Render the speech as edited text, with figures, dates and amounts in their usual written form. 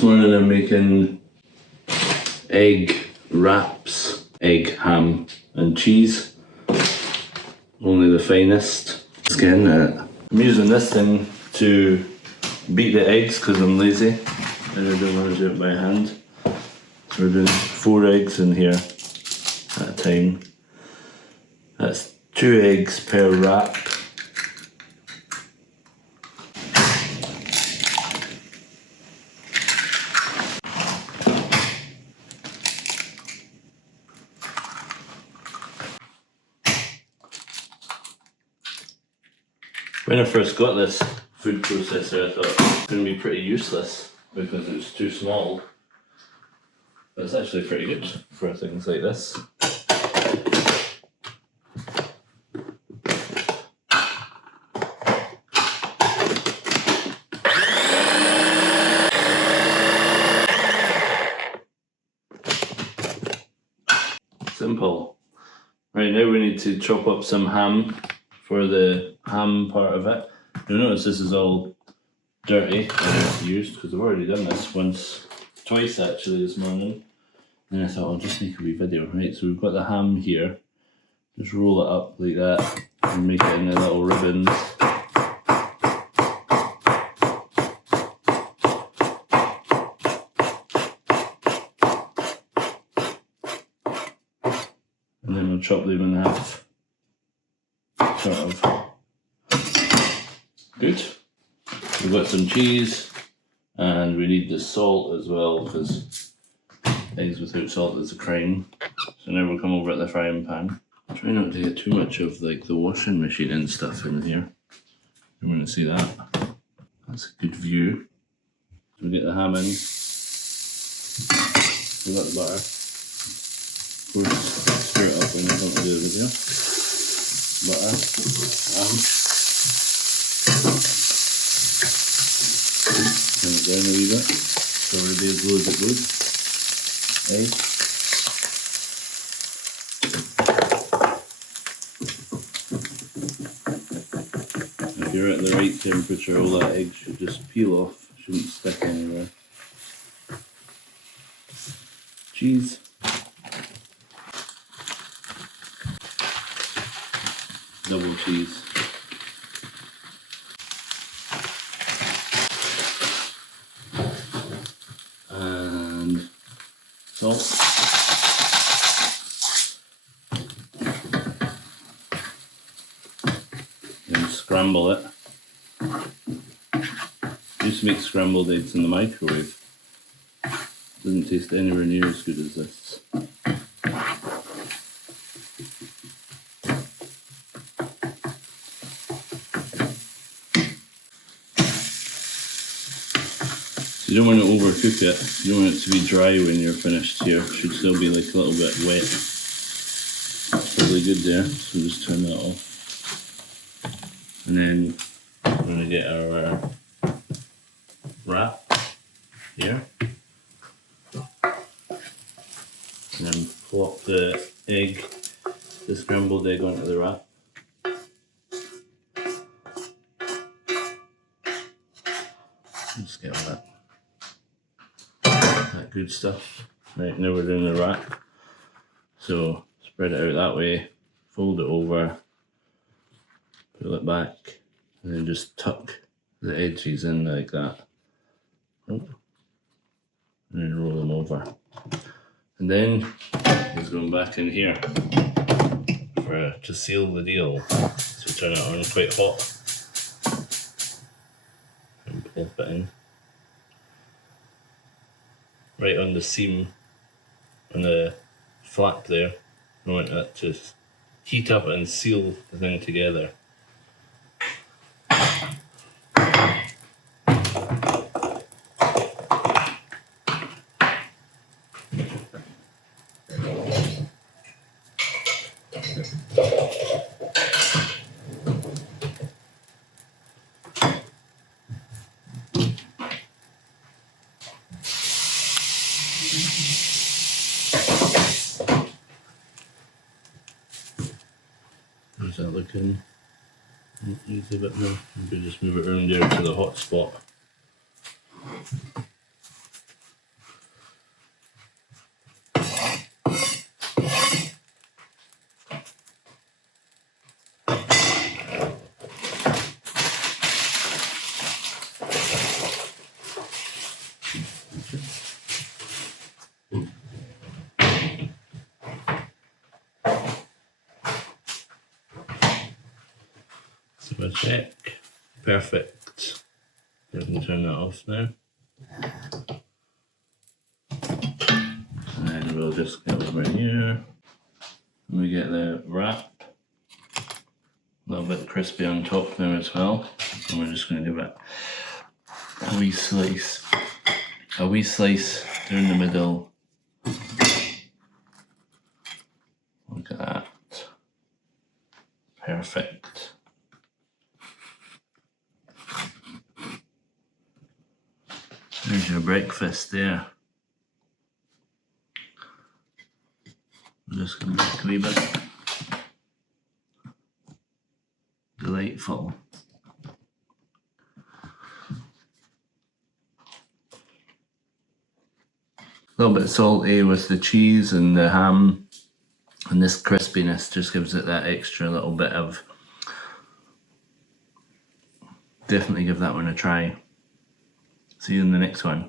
This morning I'm making egg wraps, egg, ham and cheese. Only the finest. Skin it. I'm using this thing to beat the eggs because I'm lazy and I don't want to do it by hand. So we're doing 4 eggs in here at a time. That's 2 eggs per wrap. When I first got this food processor, I thought it was going to be pretty useless because it was too small. But it's actually pretty good for things like this. Simple. Right, now we need to chop up some ham for the ham part of it. You'll notice this is all dirty and used because I've already done this twice actually this morning. And I thought I'll just make a wee video. Right, so we've got the ham here. Just roll it up like that and make it into little ribbons. And then we'll chop them in half. Sort of. Good. We've got some cheese and we need the salt as well because eggs without salt is a crime. So now we'll come over at the frying pan. Try not to get too much of like the washing machine and stuff in here. You want to see that. That's a good view. So we get the ham in. We've got the butter. Of course, stir it up when you want to do the video. Butter, ham. Turn it down a wee bit. Cover it as low as it goes. Egg. If you're at the right temperature, all that egg should just peel off. Shouldn't stick anywhere. Cheese. Double cheese. And salt. And scramble it. Used to make scrambled eggs in the microwave. Doesn't taste anywhere near as good as this. You don't want to overcook it. You don't want it to be dry when you're finished here. It should still be like a little bit wet. Probably good there, so just turn that off. And then we're going to get our wrap here. And then plop the egg, the scrambled egg onto the wrap. Just get all that good stuff. Right, now we're doing the wrap. So spread it out that way, fold it over, pull it back, and then just tuck the edges in like that. And then roll them over. And then it's going back in here to seal the deal. So turn it on quite hot and plop it in. Right on the seam, on the flap there. I want that to heat up and seal the thing together. How's that looking? Use a bit more. Maybe just move it around there to the hot spot. a sec. Perfect. I can turn that off now. And then we'll just go over here. And we get the wrap. A little bit crispy on top there as well. And we're just going to give it a wee slice. A wee slice down the middle. Look at that. Perfect. There's your breakfast there. I'm just going to make a wee bit. Delightful. A little bit salty with the cheese and the ham, and this crispiness just gives it that extra little bit of. Definitely give that one a try. See you in the next one.